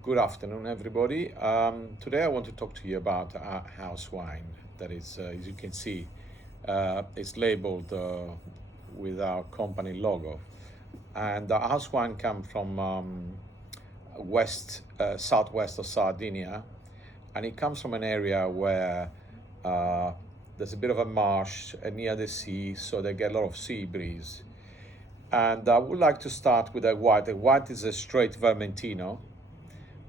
Good afternoon, everybody. Today I want to talk to you about our house wine. That is, as you can see, it's labeled with our company logo. And the house wine comes from southwest of Sardinia, and it comes from an area where there's a bit of a marsh near the sea, so they get a lot of sea breeze. And I would like to start with a white. The white is a straight Vermentino,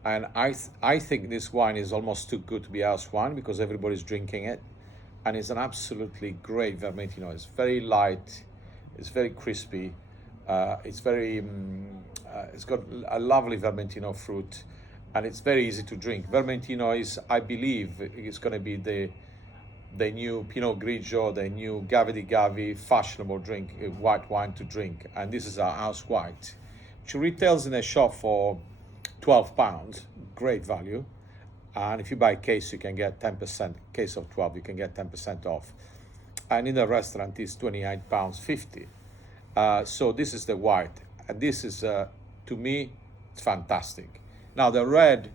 and I think this wine is almost too good to be house wine because everybody's drinking it, and it's an absolutely great Vermentino. It's very light, it's very crispy, it's got a lovely Vermentino fruit, and it's very easy to drink. Vermentino is, I believe, is going to be the new Pinot Grigio, the new Gavi di Gavi fashionable drink, white wine to drink, and this is our house white, which retails in a shop for £12, great value. And if you buy a case, you can get 10%, case of 12, you can get 10% off. And in the restaurant, it's £28.50. So this is the white. And this is, to me, it's fantastic. Now the red,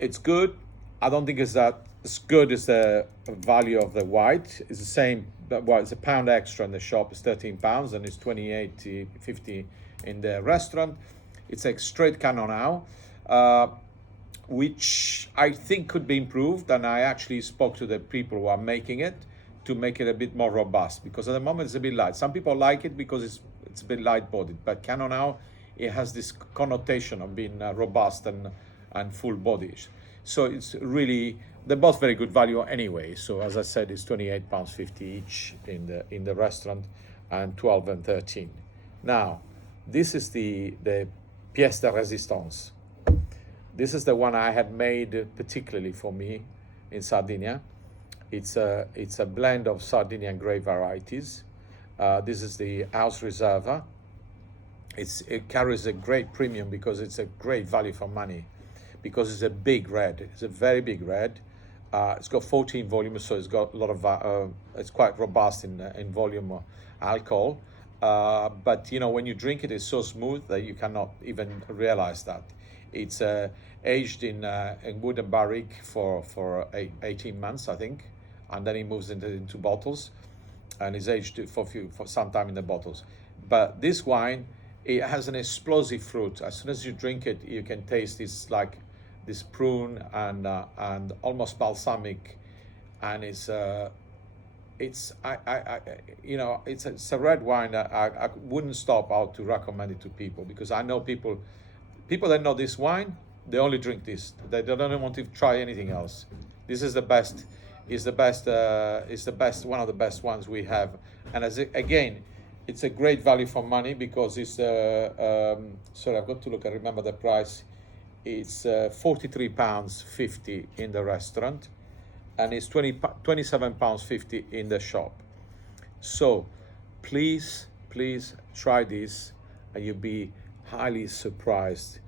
it's good. I don't think it's that as good as the value of the white. It's the same, but well, it's a pound extra in the shop, it's £13, and it's £28.50 in the restaurant. It's a straight Cannonau, which I think could be improved. And I actually spoke to the people who are making it to make it a bit more robust, because at the moment it's a bit light. Some people like it because it's a bit light-bodied, but Cannonau, it has this connotation of being robust and full-bodied. So it's really, they're both very good value anyway. So as I said, it's £28.50 each in the restaurant, and 12 and 13. Now, this is the pièce de résistance. This is the one I had made particularly for me in Sardinia. It's a blend of Sardinian grape varieties. This is the House Reserva. It carries a great premium because it's a great value for money, because it's a big red. It's a very big red. It's got 14 volumes, so it's got a lot of, it's quite robust in volume alcohol. But you know, when you drink it, it's so smooth that you cannot even realize that. It's aged in wooden barrique for 18 months, I think, and then it moves into bottles, and is aged for some time in the bottles. But this wine, it has an explosive fruit. As soon as you drink it, you can taste this prune and almost balsamic, and it's a red wine that I wouldn't stop out to recommend it to people, because I know people that know this wine, they only drink this. They don't want to try anything else. This is the best. Is the best. One of the best ones we have. And again, it's a great value for money, because it's. Sorry, I've got to look. I remember the price. It's £43.50 in the restaurant, and it's £27.50 in the shop. So please try this, and you'll be highly surprised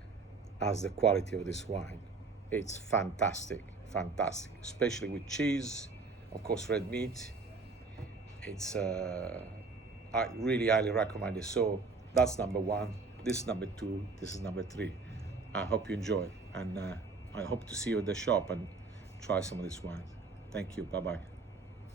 as the quality of this wine. It's fantastic, especially with cheese, of course, red meat. It's I really highly recommend it. So that's number one. This is number two. This is number three. I hope you enjoy, and I hope to see you at the shop and try some of this wine. Thank you. Bye-bye.